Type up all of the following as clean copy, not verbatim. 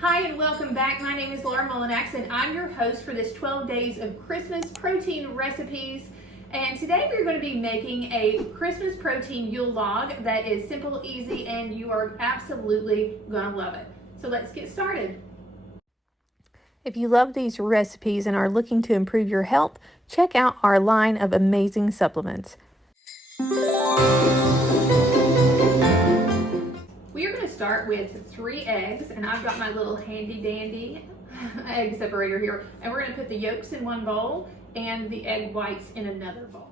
Hi and welcome back. My name is Mullinax and I'm your host for this 12 days of Christmas protein recipes. And today we're going to be making a Christmas protein Yule Log that is simple, easy, and you are absolutely going to love it. So let's get started. If you love these recipes and are looking to improve your health, check out our line of amazing supplements. We are going to start with 3 eggs, and I've got my little handy dandy egg separator here, and we're going to put the yolks in one bowl and the egg whites in another bowl.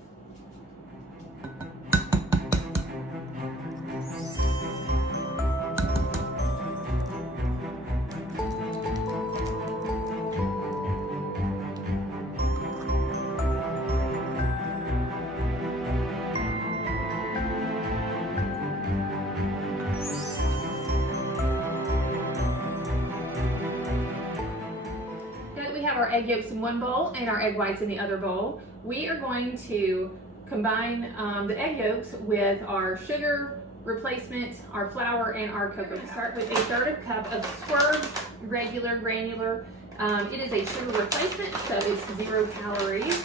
Our egg yolks in one bowl and our egg whites in the other bowl. We are going to combine the egg yolks with our sugar replacement, our flour, and our cocoa. Start with a third of cup of swerve regular granular. It is a sugar replacement, so it's 0 calories.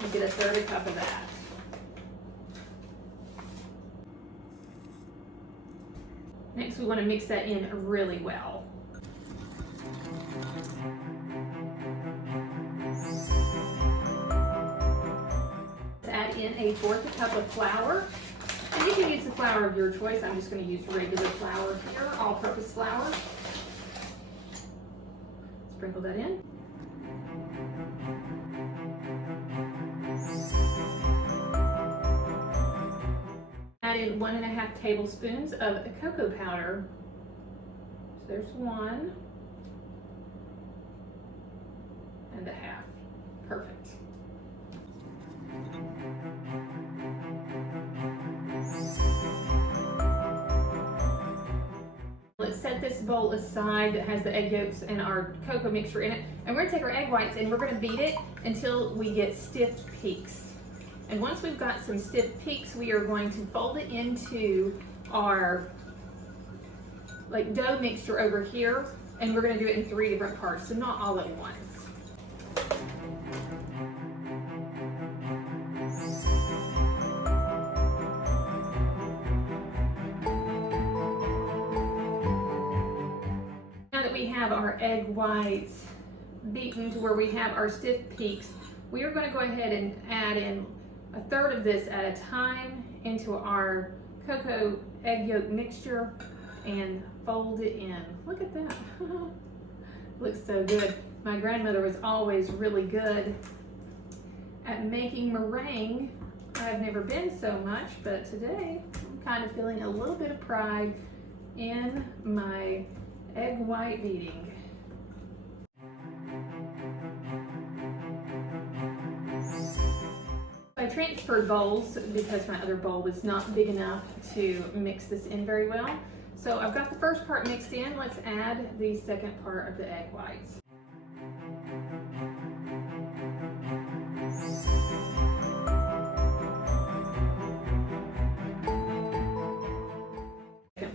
You get a third of a cup of that. Next, we want to mix that in really well. Add in a fourth cup of flour, and you can use the flour of your choice. I'm just going to use regular flour here, all-purpose flour. Sprinkle that in. Add in 1.5 tablespoons of cocoa powder. So there's 1 1/2. Perfect. Let's set this bowl aside that has the egg yolks and our cocoa mixture in it, and we're going to take our egg whites and we're going to beat it until we get stiff peaks. And once we've got some stiff peaks, we are going to fold it into our dough mixture over here, and we're going to do it in 3 different parts, so not all at once. We have our egg whites beaten to where we have our stiff peaks. We are going to go ahead and add in a third of this at a time into our cocoa egg yolk mixture and fold it in. Look at that. Looks so good. My grandmother was always really good at making meringue. I've never been so much, but today I'm kind of feeling a little bit of pride in my egg white beating. I transferred bowls because my other bowl was not big enough to mix this in very well. So I've got the first part mixed in. Let's add the second part of the egg whites.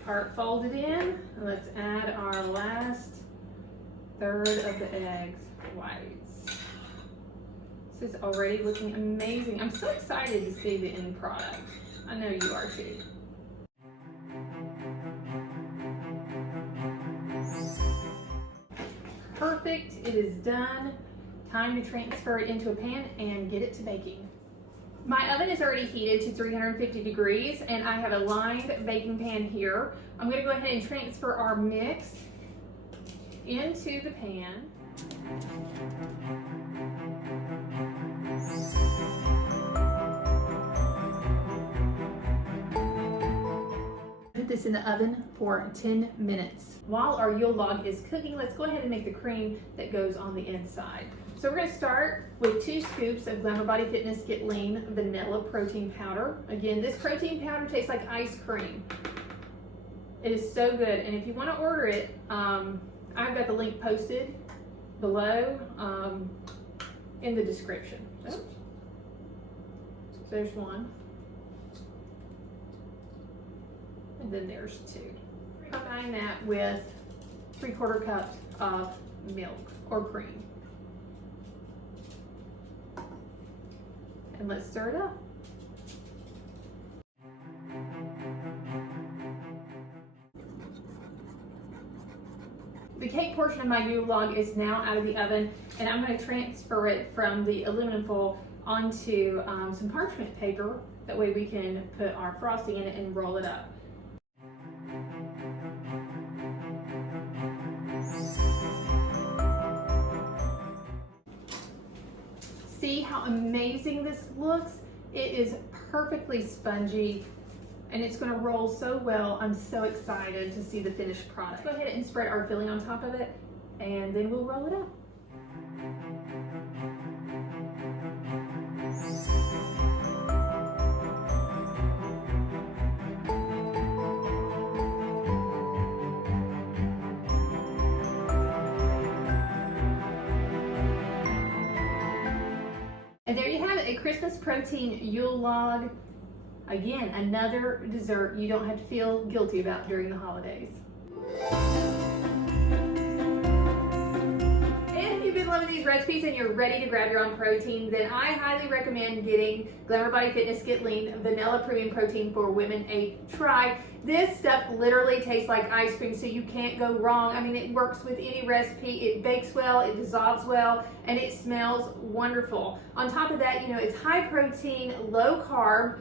Part folded in. Let's add our last third of the egg whites. This is already looking amazing. I'm so excited to see the end product. I know you are too. Perfect. It is done. Time to transfer it into a pan and get it to baking. My oven is already heated to 350 degrees, and I have a lined baking pan here. I'm going to go ahead and transfer our mix into the pan. Put this in the oven for 10 minutes. While our Yule Log is cooking, let's go ahead and make the cream that goes on the inside. So we're going to start with 2 scoops of Glamour Body Fitness Get Lean Vanilla Protein Powder. Again, this protein powder tastes like ice cream. It is so good, and if you want to order it, I've got the link posted below in the description. So there's 1, and then there's 2. Combine that with 3/4 cup of milk or cream. And let's stir it up. The cake portion of my Yule log is now out of the oven, and I'm going to transfer it from the aluminum foil onto some parchment paper. That way we can put our frosting in it and roll it up. See how amazing this looks? It is perfectly spongy and it's going to roll so well. I'm so excited to see the finished product. Go ahead and spread our filling on top of it, and then we'll roll it up. And there you have it, a Christmas Protein Yule Log. Again, another dessert you don't have to feel guilty about during the holidays. If you've been loving these recipes and you're ready to grab your own protein, then I highly recommend getting Glamour Body Fitness Get Lean Vanilla Premium Protein for Women a try. This stuff literally tastes like ice cream, so you can't go wrong. I mean, it works with any recipe. It bakes well, it dissolves well, and it smells wonderful. On top of that, you know, it's high protein, low carb.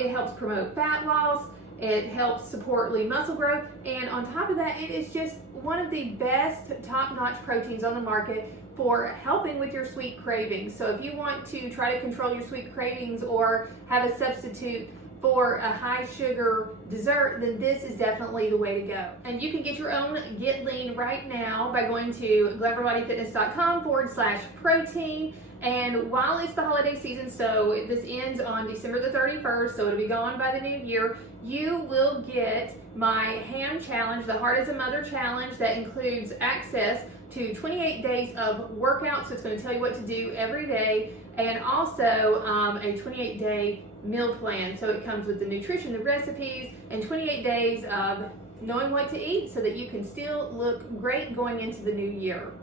It helps promote fat loss, it helps support lean muscle growth, and on top of that, it is just one of the best top-notch proteins on the market for helping with your sweet cravings. So if you want to try to control your sweet cravings or have a substitute for a high sugar dessert, then this is definitely the way to go. And you can get your own Get Lean right now by going to glamourbodyfitness.com/protein. And while it's the holiday season, so this ends on December the 31st, so it'll be gone by the new year, you will get my ham challenge, the Heart as a Mother challenge, that includes access to 28 days of workouts. So it's going to tell you what to do every day, and also a 28-day meal plan. So it comes with the nutrition, the recipes, and 28 days of knowing what to eat so that you can still look great going into the new year.